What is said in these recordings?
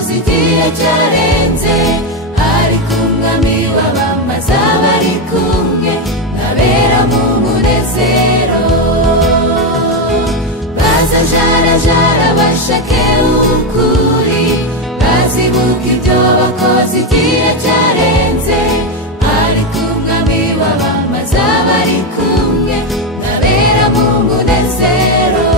bakoze igihe cyarenze, ariko umwami w'abami azaba ari kumwe n'abera mu munezero. Bazajarajara bashake ukuri, bazibuka ibyo bakoze igihe cyarenze, ariko umwami w'abami azaba ari kumwe n'abera mu munezero.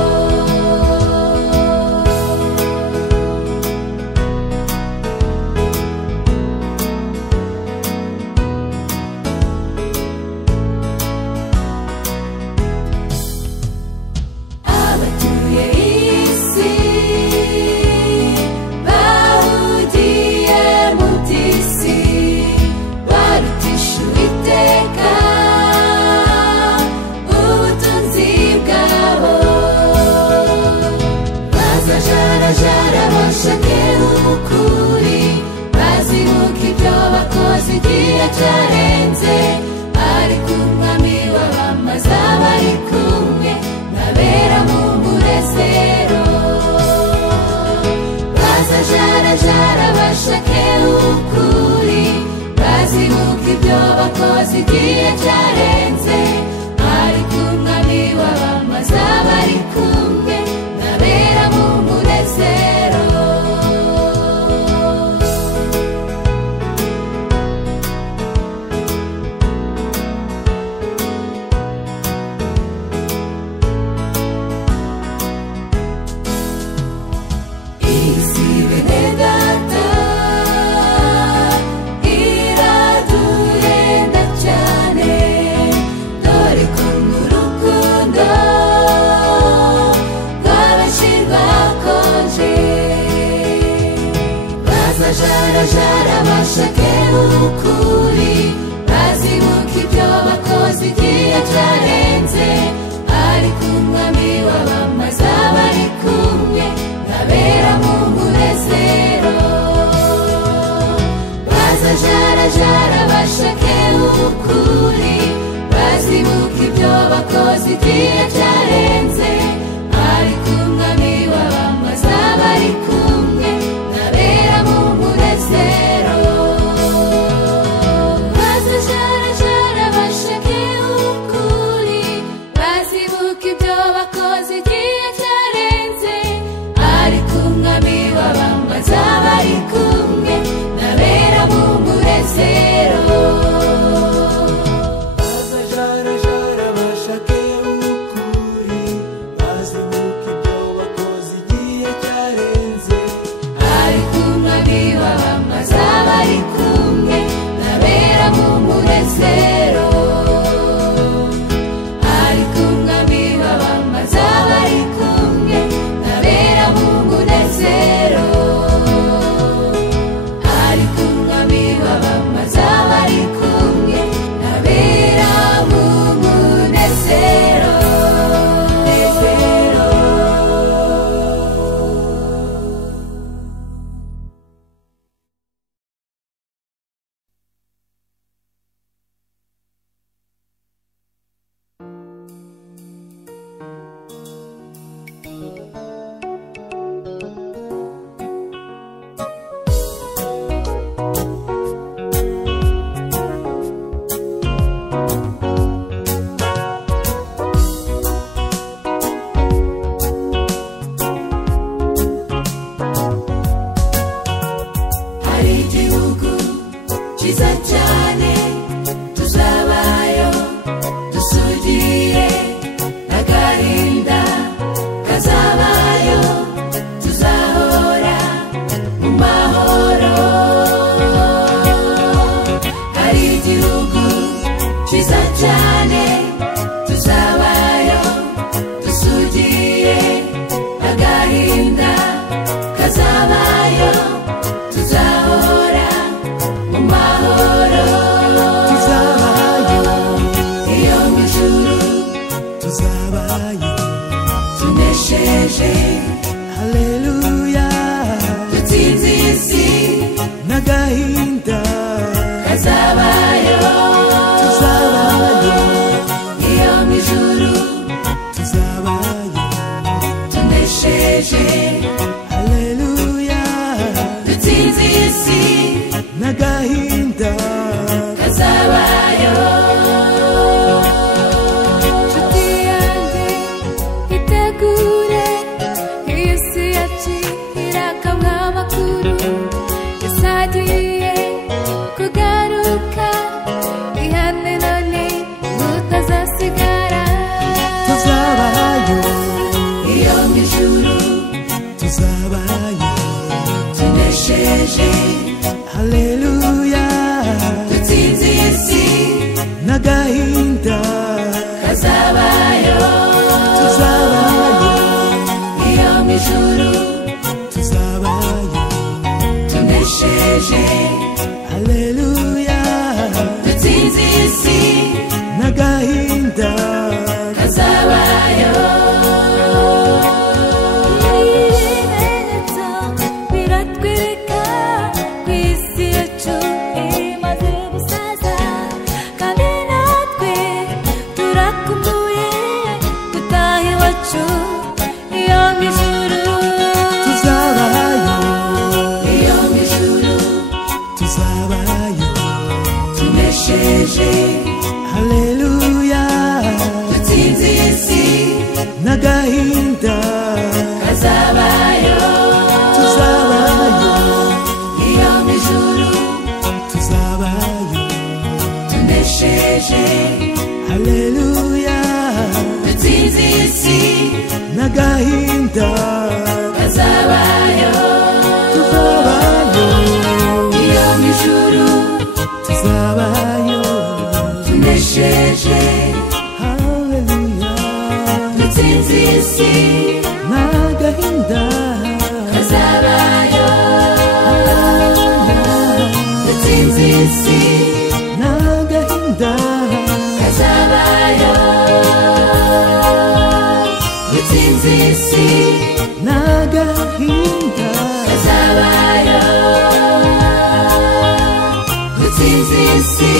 Abatuye isi bahugiye mu by'isi, barutisha Uwiteka ubutunzi bwabo. Bazajarajara bashake ukuri, bazibuka ibyo bakoze igihe cyarenze, ariko umwami w'abami azaba ari kumwe n'abera mu munezero. Bazajarajara bashake ukuri, bazibuka ibyo bakoze igihe cyarenze, ariko umwami w'abami azaba ari kumwe n'abera mu munezero. Isi bene data iraduhenda cyane, dore ko n'urukundo rw'abenshi rwakonje. Bazajarajara bashake ukuri, bazibuka ibyo bakoze igihe cyarenze, ariko umwami w'abami azaba ari kumwe n'abera mu munezero. Bazajarajara bashake ukuri, bazibuka ibyo bakoze igihe cyarenze, ariko umwami w'abami azaba ari kumwe n'abera mu munezero. Bazajarajara bashake ukuri, bazibuka ibyo bakoze igihe cyarenze, ariko umwami w'abami azaba ari kumwe n'abera mu munezero. Bazajarajara bashake ukuri, bazibuka ibyo bakoze igihe cyarenze, ariko umwami w'abami azaba ari kumwe n'abera mu munezero. Ariko umwami w'abami azaba ari kumwe n'abera mu munezero. Ariko umwami w'abami azaba ari kumwe n'abera mu munezero. Hari igihugu cyiza cyane, tuzabayo dusugire, n'agahinda kazabayo, tuzahora mu mahoro. Hari igihugu cyiza cyane, tuzabayo dusugire, n'agahinda kazabayo, tuzahora mu mahoro. tuzabayo, Iyo mu ijuru tuzabayo, tunesheje, haleluya, dutsinze isi, n'agahinda kazabayo. tuzabayo, Iyo mu ijuru tuzabayo, tunesheje, haleluya, isi n'agahinda kazabayo. nshuti yanjye itegure, iyi si yacira akamwa amakuru, Yesu agiye kugaruka, ihane none utazasigara. tuzabayo iyo mu ijuru tuzabayo tunesheje, haleluya dutsinze isi n'agahinda kazabayo. tuzabayo iyo mu ijuru tuzabayo tunesheje, haleluya dutsinze isi n'agahinda kazabayo. ibimenyetso biratwereka ku isi yacu imaze gusaza, kandi natwe turakumbuye gutaha iwacu iyo mu ijuru. tuzabayo iyo mu ijuru tuzabayo tunesheje, haleluya dutsinze isi n'agahinda kazabayo. tuzabayo iyo mu ijuru tuzabayo tunesheje, haleluya dutsinze isi n'agahinda kazabayo. tuzabayo iyo mu ijuru tuzabayo tunesheje, haleluya dutsinze isi n'agahinda kazabayo. dutsinze isi n'agahinda kazabayo. dutsinze isi n'agahinda kazabayo. dutsinze isi